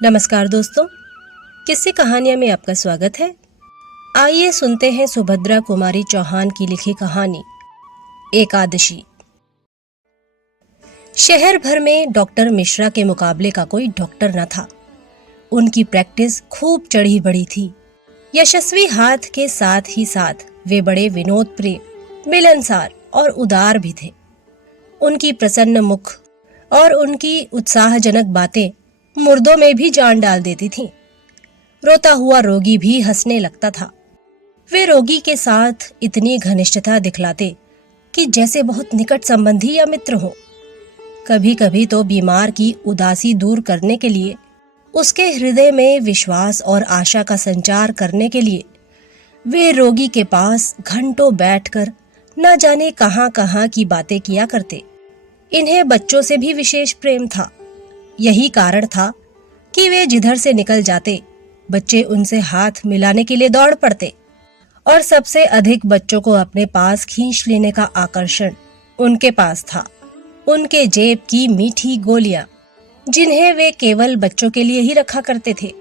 नमस्कार दोस्तों, किस्से कहानियां में आपका स्वागत है। आइए सुनते हैं सुभद्रा कुमारी चौहान की लिखी कहानी एकादशी। शहर भर में डॉक्टर मिश्रा के मुकाबले का कोई डॉक्टर न था। उनकी प्रैक्टिस खूब चढ़ी बढ़ी थी। यशस्वी हाथ के साथ ही साथ वे बड़े विनोद प्रिय, मिलनसार और उदार भी थे। उनकी प्रसन्न मुख और उनकी उत्साहजनक बातें मुर्दों में भी जान डाल देती थीं। रोता हुआ रोगी भी हंसने लगता था। वे रोगी के साथ इतनी घनिष्ठता दिखलाते कि जैसे बहुत निकट संबंधी या मित्र हो। कभी कभी तो बीमार की उदासी दूर करने के लिए, उसके हृदय में विश्वास और आशा का संचार करने के लिए वे रोगी के पास घंटों बैठकर न जाने कहां कहां की बातें किया करते। इन्हें बच्चों से भी विशेष प्रेम था। यही कारण था कि वे जिधर से निकल जाते, बच्चे उनसे हाथ मिलाने के लिए दौड़ पड़ते और सबसे अधिक बच्चों को अपने पास खींच लेने का आकर्षण उनके पास था। उनके जेब की मीठी गोलियां, जिन्हें वे केवल बच्चों के लिए ही रखा करते थे।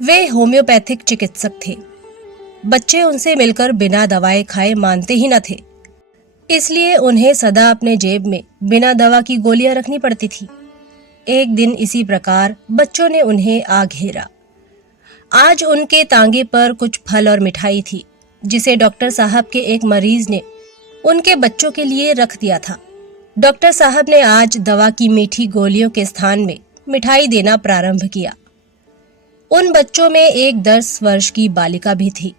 वे होम्योपैथिक चिकित्सक थे। बच्चे उनसे मिलकर बिना दवाएं खाए मानते ही न थे, इसलिए उन्हें सदा अपने जेब में बिना दवा की गोलियां रखनी पड़ती थी। एक दिन इसी प्रकार बच्चों ने उन्हें आ घेरा। आज उनके तांगे पर कुछ फल और मिठाई थी, जिसे डॉक्टर साहब के एक मरीज ने उनके बच्चों के लिए रख दिया था। डॉक्टर साहब ने आज दवा की मीठी गोलियों के स्थान में मिठाई देना प्रारंभ किया। उन बच्चों में एक 10 वर्ष की बालिका भी थी,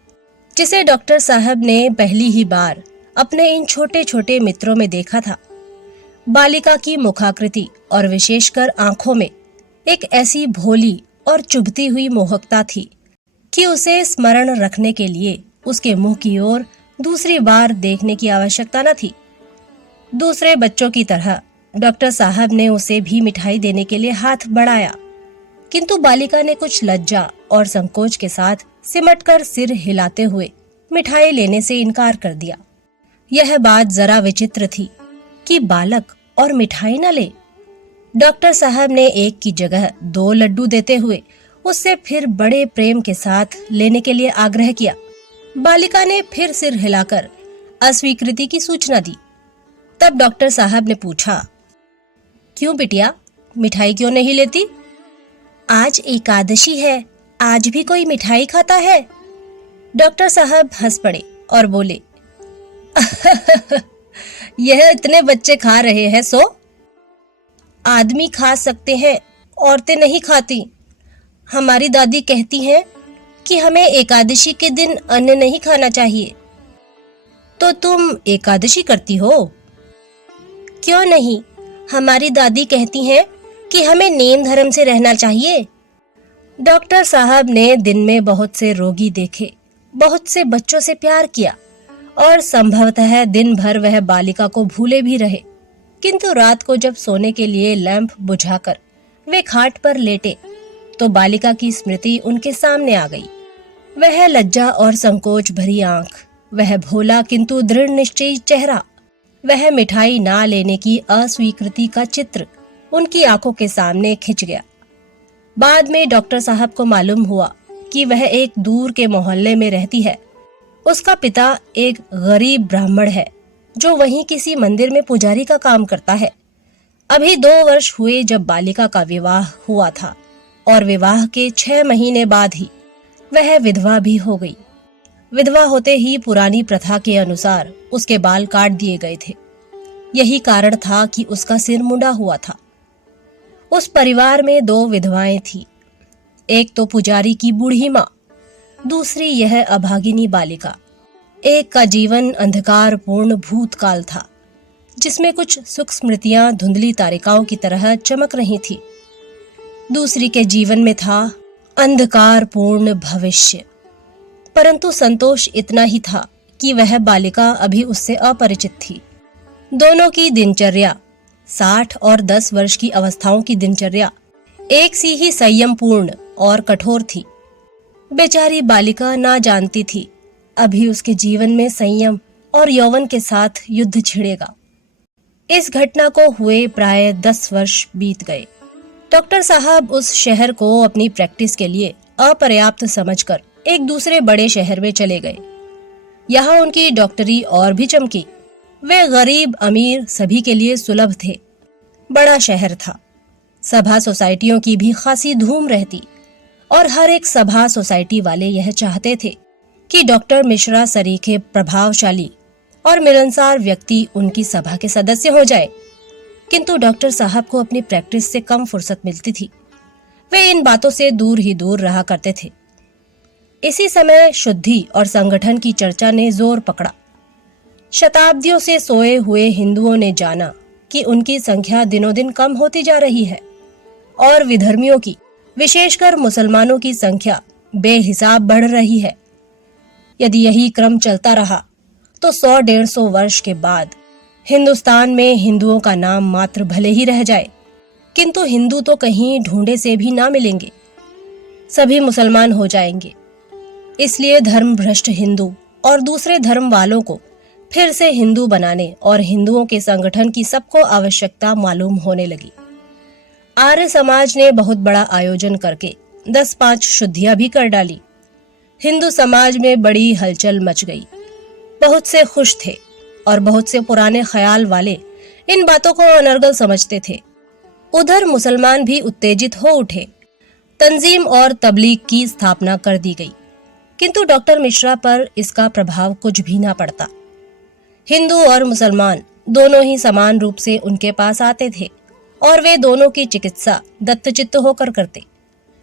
जिसे डॉक्टर साहब ने पहली ही बार अपने इन छोटे छोटे मित्रों में देखा था। बालिका की मुखाकृति और विशेषकर आंखों में एक ऐसी भोली और चुभती हुई मोहकता थी कि उसे स्मरण रखने के लिए उसके मुंह की ओर दूसरी बार देखने की आवश्यकता न थी। दूसरे बच्चों की तरह डॉक्टर साहब ने उसे भी मिठाई देने के लिए हाथ बढ़ाया, किंतु बालिका ने कुछ लज्जा और संकोच के साथ सिमटकर सिर हिलाते हुए मिठाई लेने से इनकार कर दिया। यह बात जरा विचित्र थी कि बालक और मिठाई न ले। डॉक्टर साहब ने एक की जगह 2 लड्डू देते हुए उससे फिर बड़े प्रेम के साथ लेने के लिए आग्रह किया। बालिका ने फिर सिर हिलाकर अस्वीकृति की सूचना दी। तब डॉक्टर साहब ने पूछा, क्यों बिटिया, मिठाई क्यों नहीं लेती? आज एकादशी है, आज भी कोई मिठाई खाता है? डॉक्टर साहब हंस पड़े और बोले, यह इतने बच्चे खा रहे हैं सो आदमी खा सकते हैं, औरतें नहीं खाती। हमारी दादी कहती हैं कि हमें एकादशी के दिन अन्न नहीं खाना चाहिए। तो तुम एकादशी करती हो? क्यों नहीं, हमारी दादी कहती हैं कि हमें नेम धर्म से रहना चाहिए। डॉक्टर साहब ने दिन में बहुत से रोगी देखे, बहुत से बच्चों से प्यार किया और संभवतः दिन भर वह बालिका को भूले भी रहे। किंतु रात को जब सोने के लिए लैंप बुझाकर वे खाट पर लेटे, तो बालिका की स्मृति उनके सामने आ गई। वह लज्जा और संकोच भरी आंख, वह भोला किंतु दृढ़ निश्चयी चेहरा, वह मिठाई ना लेने की अस्वीकृति का चित्र उनकी आंखों के सामने खिंच गया। बाद में डॉक्टर साहब को मालूम हुआ कि वह एक दूर के मोहल्ले में रहती है। उसका पिता एक गरीब ब्राह्मण है, जो वहीं किसी मंदिर में पुजारी का काम करता है। अभी 2 वर्ष हुए जब बालिका का विवाह हुआ था और विवाह के 6 महीने बाद ही वह विधवा भी हो गई। विधवा होते ही पुरानी प्रथा के अनुसार उसके बाल काट दिए गए थे। यही कारण था कि उसका सिर मुंडा हुआ था। उस परिवार में 2 विधवाएं थीं। एक तो पुजारी की बूढ़ी माँ, दूसरी यह अभागिनी बालिका। एक का जीवन अंधकार पूर्ण भूतकाल था, जिसमें कुछ सुख स्मृतियां धुंधली तारिकाओं की तरह चमक रही थी। दूसरी के जीवन में था अंधकार पूर्ण भविष्य। परंतु संतोष इतना ही था कि वह बालिका अभी उससे अपरिचित थी। दोनों की दिनचर्या, 60 और 10 वर्ष की अवस्थाओं की दिनचर्या एक सी ही संयमपूर्ण और कठोर थी। बेचारी बालिका ना जानती थी अभी उसके जीवन में संयम और यौवन के साथ युद्ध छिड़ेगा। इस घटना को हुए प्राय 10 वर्ष बीत गए। डॉक्टर साहब उस शहर को अपनी प्रैक्टिस के लिए अपर्याप्त समझकर एक दूसरे बड़े शहर में चले गए। यहाँ उनकी डॉक्टरी और भी चमकी। वे गरीब अमीर सभी के लिए सुलभ थे। बड़ा शहर था, सभा सोसाइटियों की भी खासी धूम रहती और हर एक सभा सोसाइटी वाले यह चाहते थे कि डॉक्टर मिश्रा सरीखे प्रभावशाली और मिलनसार व्यक्ति उनकी सभा के सदस्य हो जाए। किंतु डॉक्टर साहब को अपनी प्रैक्टिस से कम फुर्सत मिलती थी। वे इन बातों से दूर ही दूर रहा करते थे। इसी समय शुद्धि और संगठन की चर्चा ने जोर पकड़ा। शताब्दियों से सोए हुए हिंदुओं ने जाना कि उनकी संख्या दिनों दिन कम होती जा रही है और विधर्मियों की, विशेषकर मुसलमानों की संख्या बेहिसाब बढ़ रही है। यदि यही क्रम चलता रहा तो 100-150 वर्ष के बाद हिंदुस्तान में हिंदुओं का नाम मात्र भले ही रह जाए, किंतु हिंदू तो कहीं ढूंढे से भी ना मिलेंगे। सभी मुसलमान हो जाएंगे। इसलिए धर्म भ्रष्ट हिंदू और दूसरे धर्म वालों को फिर से हिंदू बनाने और हिंदुओं के संगठन की सबको आवश्यकता मालूम होने लगी। आर्य समाज ने बहुत बड़ा आयोजन करके 10-5 शुद्धियां भी कर डाली। हिंदू समाज में बड़ी हलचल मच गई। बहुत से खुश थे और बहुत से पुराने ख्याल वाले इन बातों को अनर्गल समझते थे। उधर मुसलमान भी उत्तेजित हो उठे। तंजीम और तबलीग की स्थापना कर दी गई, किंतु डॉक्टर मिश्रा पर इसका प्रभाव कुछ भी ना पड़ता। हिंदू और मुसलमान दोनों ही समान रूप से उनके पास आते थे और वे दोनों की चिकित्सा दत्तचित्त होकर करते।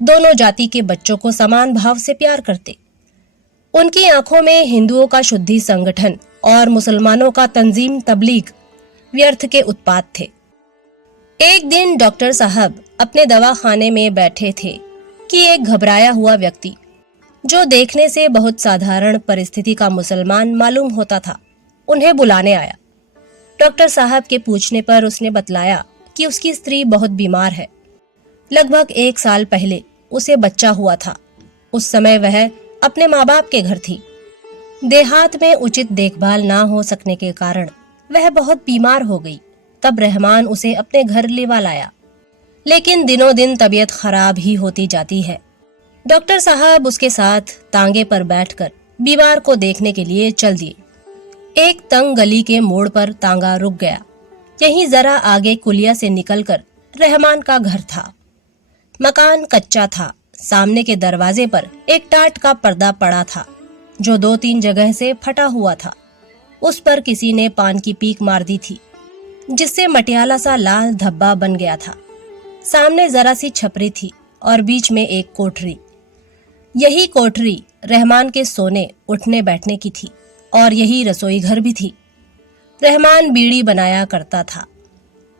दोनों जाति के बच्चों को समान भाव से प्यार करते। उनकी आंखों में हिंदुओं का शुद्धि संगठन और मुसलमानों का तंजीम तबलीग व्यर्थ के उत्पात थे। एक दिन डॉक्टर साहब अपने दवाखाने में बैठे थे कि एक घबराया हुआ व्यक्ति, जो देखने से बहुत साधारण परिस्थिति का मुसलमान मालूम होता था, उन्हें बुलाने आया। डॉक्टर साहब के पूछने पर उसने बतलाया कि उसकी स्त्री बहुत बीमार है। लगभग 1 साल पहले उसे बच्चा हुआ था। उस समय वह अपने माँ बाप के घर थी। देहात में उचित देखभाल ना हो सकने के कारण वह बहुत बीमार हो गई। तब रहमान उसे अपने घर लेवा लाया, लेकिन दिनों दिन तबीयत खराब ही होती जाती है। डॉक्टर साहब उसके साथ तांगे पर बैठकर बीमार को देखने के लिए चल दिए। एक तंग गली के मोड़ पर तांगा रुक गया। यहीं जरा आगे कुलिया से निकलकर रहमान का घर था। मकान कच्चा था। सामने के दरवाजे पर एक टाट का पर्दा पड़ा था, जो 2-3 जगह से फटा हुआ था। उस पर किसी ने पान की पीक मार दी थी, जिससे मटियाला सा लाल धब्बा बन गया था। सामने जरा सी छपरी थी और बीच में एक कोठरी। यही कोठरी रहमान के सोने उठने बैठने की थी और यही रसोई घर भी थी। रहमान बीड़ी बनाया करता था।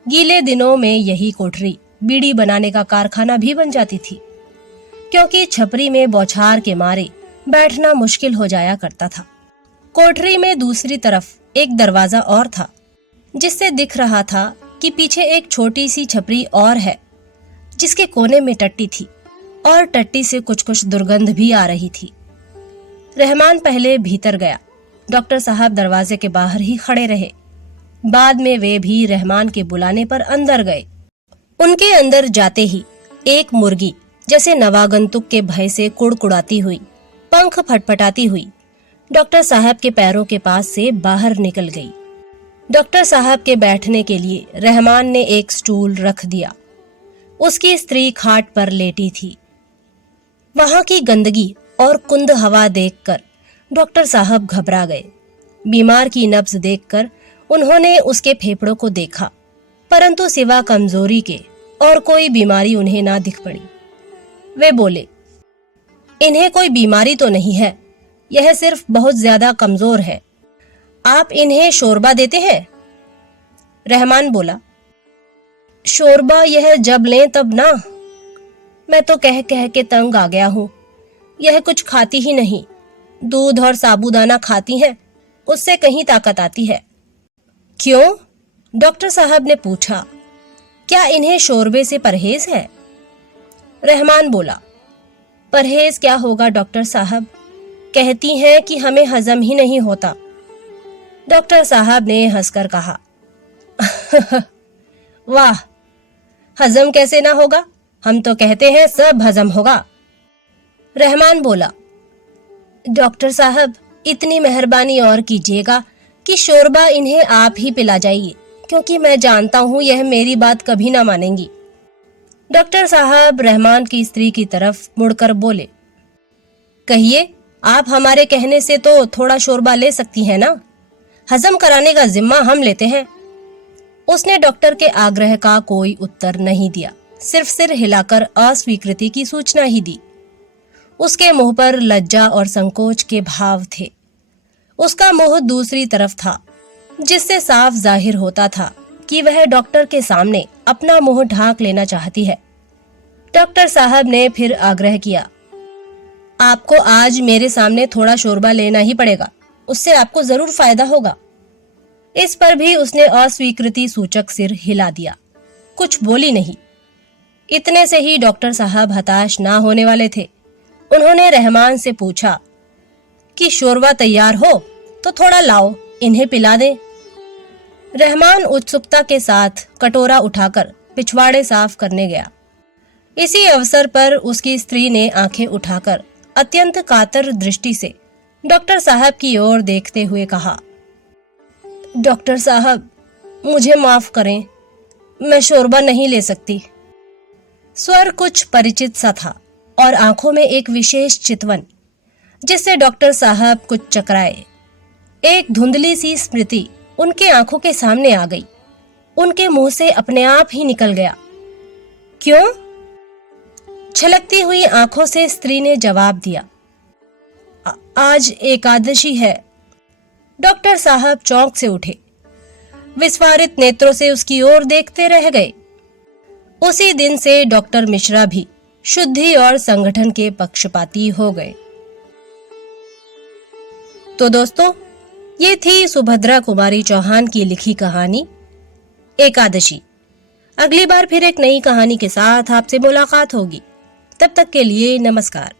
गीले दिनों में यही कोठरी बीड़ी बनाने का कारखाना भी बन जाती थी, क्योंकि छपरी में बौछार के मारे बैठना मुश्किल हो जाया करता था। कोठरी में दूसरी तरफ एक दरवाजा और था, जिससे दिख रहा था कि पीछे एक छोटी सी छपरी और है, जिसके कोने में टट्टी थी और टट्टी से कुछ कुछ दुर्गंध भी आ रही थी। रहमान पहले भीतर गया। डॉक्टर साहब दरवाजे के बाहर ही खड़े रहे। बाद में वे भी रहमान के बुलाने पर अंदर गए। उनके अंदर जाते ही एक मुर्गी जैसे नवागंतुक के भय से कुड़कुड़ाती हुई, पंख फटफटाती हुई डॉक्टर साहब के पैरों के पास से बाहर निकल गई। डॉक्टर साहब के बैठने के लिए रहमान ने एक स्टूल रख दिया। उसकी स्त्री खाट पर लेटी थी। वहां की गंदगी और कुंद हवा देखकर डॉक्टर साहब घबरा गए। बीमार की नब्ज देखकर उन्होंने उसके फेफड़ों को देखा, परंतु सिवा कमजोरी के और कोई बीमारी उन्हें ना दिख पड़ी। वे बोले, इन्हें कोई बीमारी तो नहीं है, यह सिर्फ बहुत ज्यादा कमजोर है। आप इन्हें शोरबा देते हैं? रहमान बोला, शोरबा यह जब लें तब ना। मैं तो कह कह के तंग आ गया हूँ। यह कुछ खाती ही नहीं। दूध और साबूदाना खाती हैं, उससे कहीं ताकत आती है। क्यों? डॉक्टर साहब ने पूछा। क्या इन्हें शोरबे से परहेज है? रहमान बोला, परहेज क्या होगा डॉक्टर साहब, कहती हैं कि हमें हजम ही नहीं होता। डॉक्टर साहब ने हंसकर कहा, वाह, हजम कैसे ना होगा, हम तो कहते हैं सब हजम होगा। रहमान बोला, डॉक्टर साहब इतनी मेहरबानी और कीजिएगा कि शोरबा इन्हें आप ही पिला जाइए, क्योंकि मैं जानता हूँ यह मेरी बात कभी ना मानेंगी। डॉक्टर साहब रहमान की स्त्री की तरफ मुड़कर बोले, कहिए, आप हमारे कहने से तो थोड़ा शोरबा ले सकती हैं ना, हजम कराने का जिम्मा हम लेते हैं। उसने डॉक्टर के आग्रह का कोई उत्तर नहीं दिया, सिर्फ सिर हिलाकर अस्वीकृति की सूचना ही दी। उसके मुंह पर लज्जा और संकोच के भाव थे। उसका मुंह दूसरी तरफ था, जिससे साफ जाहिर होता था कि वह डॉक्टर के सामने अपना मुंह ढांक लेना चाहती है। डॉक्टर साहब ने फिर आग्रह किया, आपको आज मेरे सामने थोड़ा शोरबा लेना ही पड़ेगा, उससे आपको जरूर फायदा होगा। इस पर भी उसने अस्वीकृति सूचक सिर हिला दिया, कुछ बोली नहीं। इतने से ही डॉक्टर साहब हताश ना होने वाले थे। उन्होंने रहमान से पूछा कि शोरबा तैयार हो तो थोड़ा लाओ, इन्हें पिला दें। रहमान उत्सुकता के साथ कटोरा उठाकर पिछवाड़े साफ करने गया। इसी अवसर पर उसकी स्त्री ने आंखें उठाकर अत्यंत कातर दृष्टि से डॉक्टर साहब की ओर देखते हुए कहा, डॉक्टर साहब मुझे माफ करें, मैं शोरबा नहीं ले सकती। स्वर कुछ परिचित सा था और आंखों में एक विशेष चितवन, जिससे डॉक्टर साहब कुछ चकराए। एक धुंधली सी स्मृति उनके आंखों के सामने आ गई। उनके मुंह से अपने आप ही निकल गया, क्यों? छलकती हुई आंखों से स्त्री ने जवाब दिया, आज एकादशी है। डॉक्टर साहब चौंक से उठे, विस्फारित नेत्रों से उसकी ओर देखते रह गए। उसी दिन से डॉक्टर मिश्रा भी शुद्धि और संगठन के पक्षपाती हो गए। तो दोस्तों, ये थी सुभद्रा कुमारी चौहान की लिखी कहानी एकादशी। अगली बार फिर एक नई कहानी के साथ आपसे मुलाकात होगी। तब तक के लिए नमस्कार।